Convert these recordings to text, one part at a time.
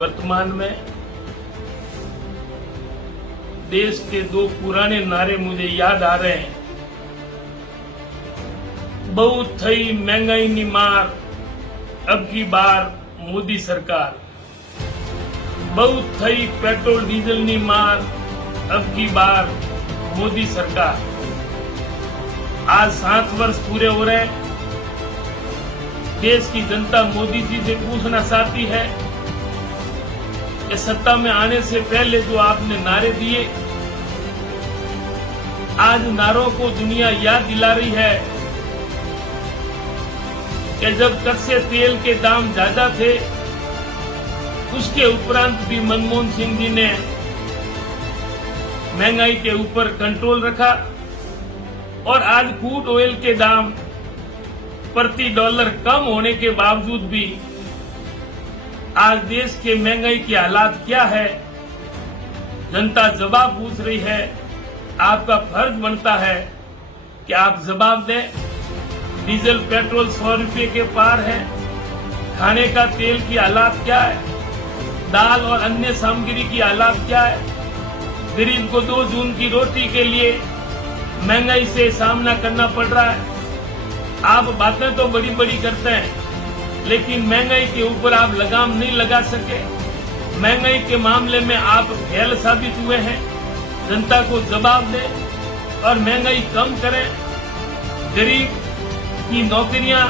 वर्तमान में देश के दो पुराने नारे मुझे याद आ रहे हैं। बहुत थई महंगाई नी मार, अब की बार मोदी सरकार। बहुत थई पेट्रोल डीजल नी मार, अब की बार मोदी सरकार। आज 7 वर्ष पूरे हो रहे हैं। देश की जनता मोदी जी से पूछना चाहती है कि सत्ता में आने से पहले जो आपने नारे दिए, आज नारों को दुनिया याद दिला रही है कि जब कच्चे तेल के दाम ज्यादा थे, उसके उपरांत भी मनमोहन सिंह जी ने महंगाई के ऊपर कंट्रोल रखा और आज क्रूड ऑयल के दाम प्रति डॉलर कम होने के बावजूद भी आज देश के महंगाई की हालात क्या है, जनता जवाब पूछ रही है। आपका फर्ज बनता है कि आप जवाब दें। डीजल पेट्रोल 100 रुपये के पार है। खाने का तेल की हालात क्या है, दाल और अन्य सामग्री की हालात क्या है। गरीब को 2 जून की रोटी के लिए महंगाई से सामना करना पड़ रहा है। आप बातें तो बड़ी बड़ी करते हैं, लेकिन महंगाई के ऊपर आप लगाम नहीं लगा सके। महंगाई के मामले में आप फेल साबित हुए हैं। जनता को जवाब दें और महंगाई कम करें। गरीब की नौकरियां,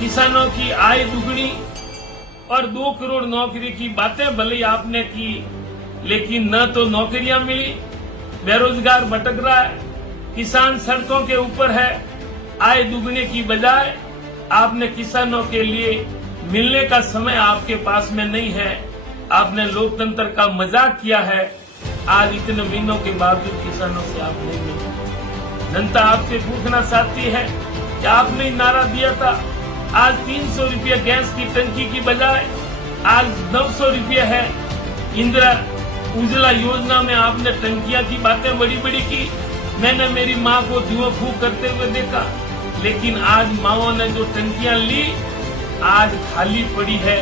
किसानों की आय दुगनी और 2 करोड़ नौकरी की बातें भले आपने की, लेकिन न तो नौकरियां मिली, बेरोजगार भटक रहा है, किसान सड़कों के ऊपर है। आय दुगने की बजाय आपने किसानों के लिए मिलने का समय आपके पास में नहीं है। आपने लोकतंत्र का मजाक किया है। आज इतने महीनों के बावजूद किसानों से आप नहीं मिले। जनता आपसे पूछना चाहती है कि आपने नारा दिया था, आज 300 रुपये गैस की टंकी की बजाय आज 900 रुपये है। इंदिरा उज्ज्वला योजना में आपने टंकियां की बातें बड़ी बड़ी की। मैंने मेरी माँ को धुआं फूंक करते हुए देखा, लेकिन आज माओ ने जो टंकियां ली आज खाली पड़ी है।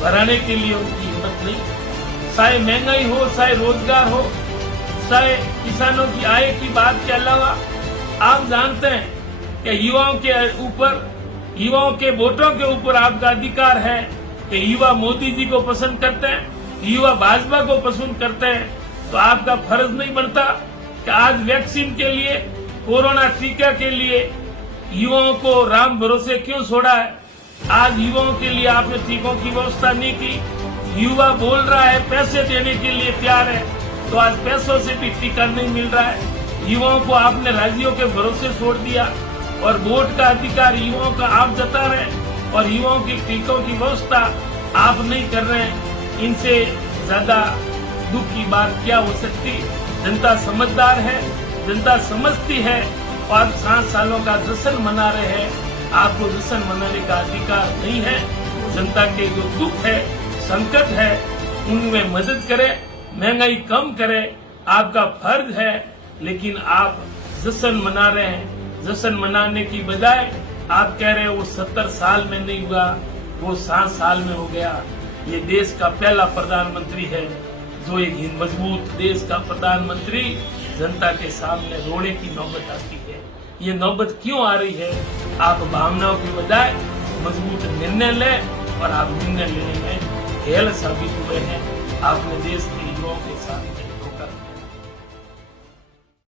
भराने के लिए उनकी हिम्मत नहीं। चाहे महंगाई हो, चाहे रोजगार हो, चाहे किसानों की आय की बात के अलावा आप जानते हैं कि युवाओं के ऊपर, युवाओं के वोटों के ऊपर आपका अधिकार है कि युवा मोदी जी को पसंद करते हैं, युवा भाजपा को पसंद करते हैं। तो आपका फर्ज नहीं बनता कि आज वैक्सीन के लिए, कोरोना टीका के लिए युवाओं को राम भरोसे क्यों छोड़ा है। आज युवाओं के लिए आपने टीकों की व्यवस्था नहीं की। युवा बोल रहा है पैसे देने के लिए तैयार है, तो आज पैसों से भी टीका नहीं मिल रहा है। युवाओं को आपने राज्यों के भरोसे छोड़ दिया और वोट का अधिकार युवाओं का आप जता रहे हैं और युवाओं की टीकों की व्यवस्था आप नहीं कर रहे हैं। इनसे ज्यादा दुख की बात क्या हो सकती। जनता समझदार है, जनता समझती है और 7 सालों का जश्न मना रहे हैं। आपको जश्न मनाने का अधिकार नहीं है। जनता के जो दुख है, संकट है, उनमें मदद करें, महंगाई कम करें, आपका फर्ज है। लेकिन आप जश्न मना रहे हैं। जश्न मनाने की बजाय आप कह रहे हैं वो 70 साल में नहीं हुआ, वो 7 साल में हो गया। ये देश का पहला प्रधानमंत्री है जो एक मजबूत देश का प्रधानमंत्री जनता के सामने रोने की नौबत आती है। ये नौबत क्यों आ रही है? आप भावनाओं के बजाय मजबूत निर्णय लें और आप निर्णय लेने में फेल साबित हुए हैं। आपने देश के युवाओं के साथ